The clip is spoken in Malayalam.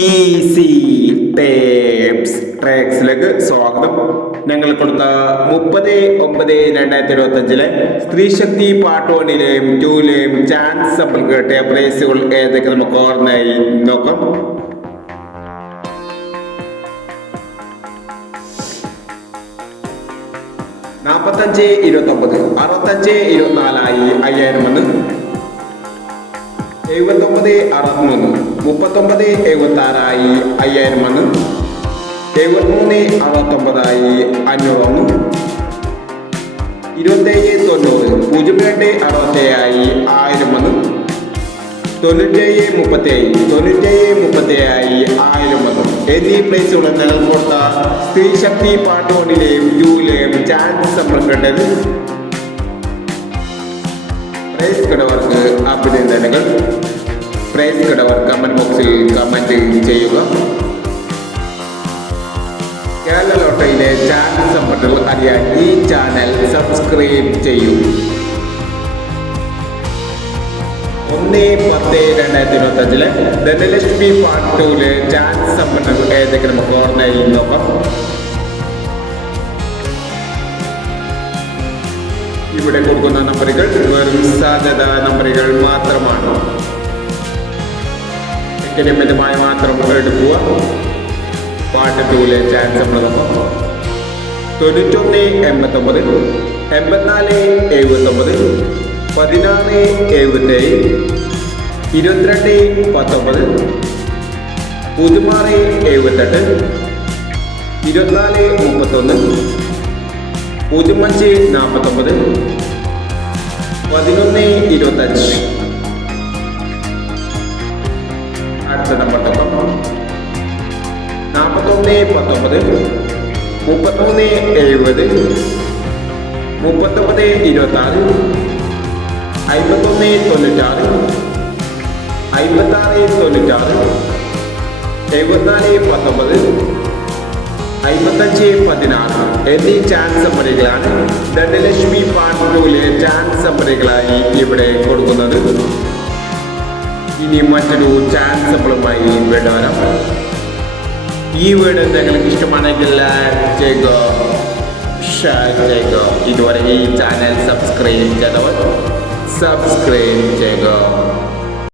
ഈസി ടേപ്സ് ട്രാക്സിലേക്ക് സ്വാഗതം. ഞങ്ങൾ കൊടുത്ത 30/9/2025 സ്ത്രീശക്തി പാർട്ട് 1-ലെയും 2-ലെയും ചാൻസ് സമ്പിൾക്ക് ടേപ്പ് റേസുകൾ ഏതൊക്കെ നമുക്ക് ഓർമ്മയായി നോക്കാം. നാൽപ്പത്തഞ്ച് 29 65 24 5000 വന്ന് 79 63 39 76 5000 വന്ന് 73 69 500 വന്നു 27 90 02 67 1000 വന്നു 97 37 1000 വന്നു എന്നീ പ്ലേസുകൾ ഞങ്ങൾ കൊടുത്ത സ്ത്രീശക്തി പാർട്ട് 1-ലെയും 2-ലെയും ചാൻസ് സമ്പ്രദായത് പ്രൈസ് കടവർക്ക് അഭിനന്ദനങ്ങൾ. പ്രൈസ് കടവർ കമന്റ് ബോക്സിൽ കമന്റ് ചെയ്യുക. കേരള ലോട്ടറിയിലെ ചാൻസ് സമ്പത്തുകൾ അറിയാൻ ഈ ചാനൽ സബ്സ്ക്രൈബ് ചെയ്യൂ. 1/10/2025 ധനലക്ഷ്മി പാർട്ട് 2-ലെ ചാൻസ് സമ്പത്തുകൾ ഏതൊക്കെ നമുക്ക് ഓർമ്മയായി നോക്കാം. ഇവിടെ കൊടുക്കുന്ന നമ്പറുകൾ വെറും സാധ്യത നമ്പറുകൾ മാത്രമാണ്. എക്കഡമികമായി മാത്രം എടുക്കുക. പാർട്ട് 2-ലെ ചാൻസ് നമ്മൾ നോക്കാം. 91 89 84 79 16 77 22 19 16 78 24 31 05 49 11 25. അടുത്ത നമ്പർ നോക്കാം. 41 19 33 70 39 26 51 96 56 96 74 19 55 16 എന്നീ ചാൻസ് സമ്മറികളാണ് ധനലക്ഷ്മി പാർട്ട് 2-ലെ ചാൻസ് സമ്മറികളായി ഇവിടെ കൊടുക്കുന്നത്. ഇനി മറ്റൊരു ചാൻസ് സമ്മറുമായി വീണ്ടും വരാം. ഈ വീഡിയോ നിങ്ങൾക്ക് ഇഷ്ടമാണെങ്കിൽ ലൈക്ക് ചെയ്യുക, ഷെയർ ചെയ്യുക. ഇതുവരെ ഈ ചാനൽ സബ്സ്ക്രൈബ് ചെയ്തവർ സബ്സ്ക്രൈബ് ചെയ്യുക.